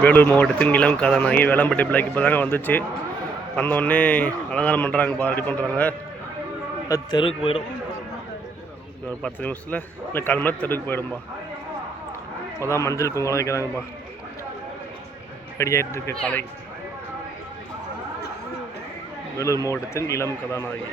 வேலூர் மாவட்டத்தின் இளம் கதாநாயகி வேளாம்பட்டி பிள்ளைக்கு இப்போ தாங்க வந்துச்சு வந்தோடனே அலங்காரம் பண்ணுறாங்கப்பா ரெடி பண்ணுறாங்க அது தெருவுக்கு போயிடும் ஒரு பத்து நிமிஷத்தில் இல்லை கால் மணி நேரம் தெருவுக்கு போயிடும்பா இப்போ தான் மஞ்சள் குங்குமம் வைக்கிறாங்கப்பா ரெடி ஆகிட்டு இருக்கு காலை வேலூர் மாவட்டத்தின் இளம் கதாநாயகி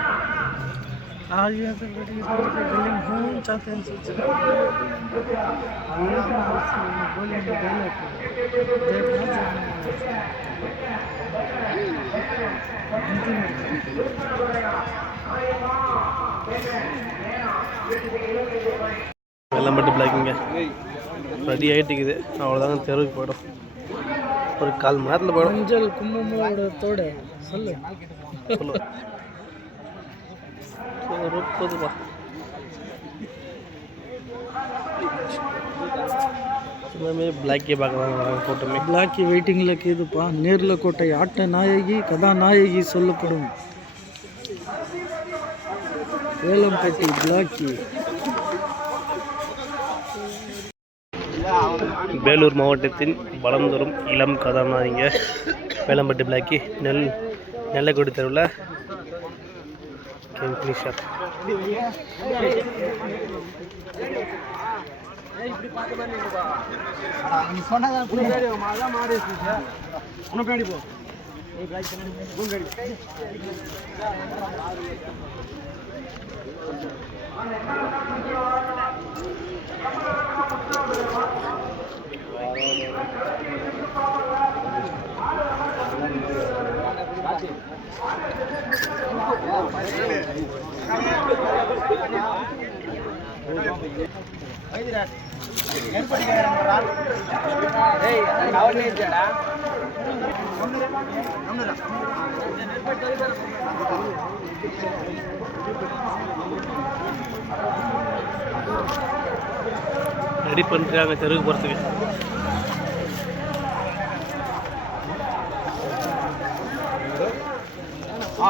आज यहाँ से बड़ी बिल्डिंग हूँ चाहते हैं सोच बोलेंगे देखना வேளாம்பட்டி பிள்ளைக்குங்க ரெடி ஆகிட்டு இருக்குது அவ்வளோதாங்க தெருவுக்கு போயிடும் ஒரு கால் மணி நேரத்தில் போயிடும் மஞ்சள் குங்குமோட தோட சொல்லு சொல்லு முப்பதுப்பா எல்லாமே பிளாக்கே பார்க்கலாம் கூட்டமே. பிளாக்கி வெயிட்டிங்கில் கீதுப்பா நேரில் கோட்டை ஆட்ட நாயகி கதாநாயகி சொல்லப்படும். வேலம்பட்டி பிளாக்கி வேலூர் மாவட்டத்தின் வளம் தரும் இளம் கதாநாயகிங்க வேலம்பட்டி பிளாக்கி நெல் நெல்லைக்கோடி தெருவில் கிங்ஃபிஷர் ரெடி பண்ணுறாங்க தெருவுக்கு போகிறதுக்கு Hey,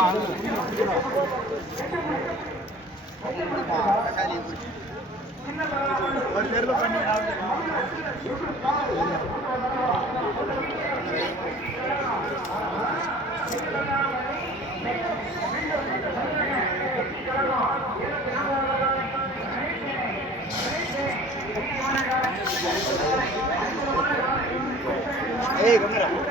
come here.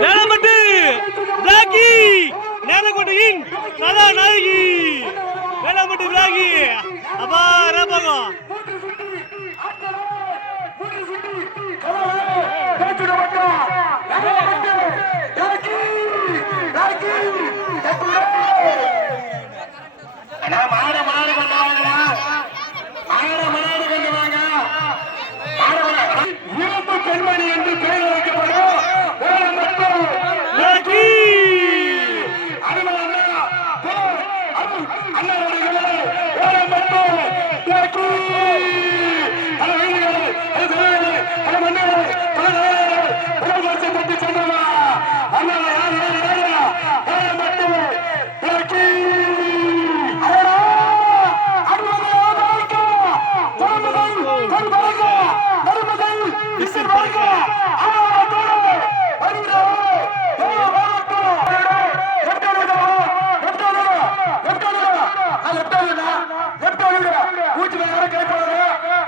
Velampattu Blacky நேலக்கோட்டையின் கதாநாயகி. வேலம்பட்டு பிளாக்கி அப்பா ரேபாங்க மாடு নাকি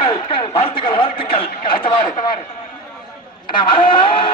வாழ்த்துக்கள் வாழ்த்துக்கள் வாழ்த்துக்கள். அடுத்த வாரம்.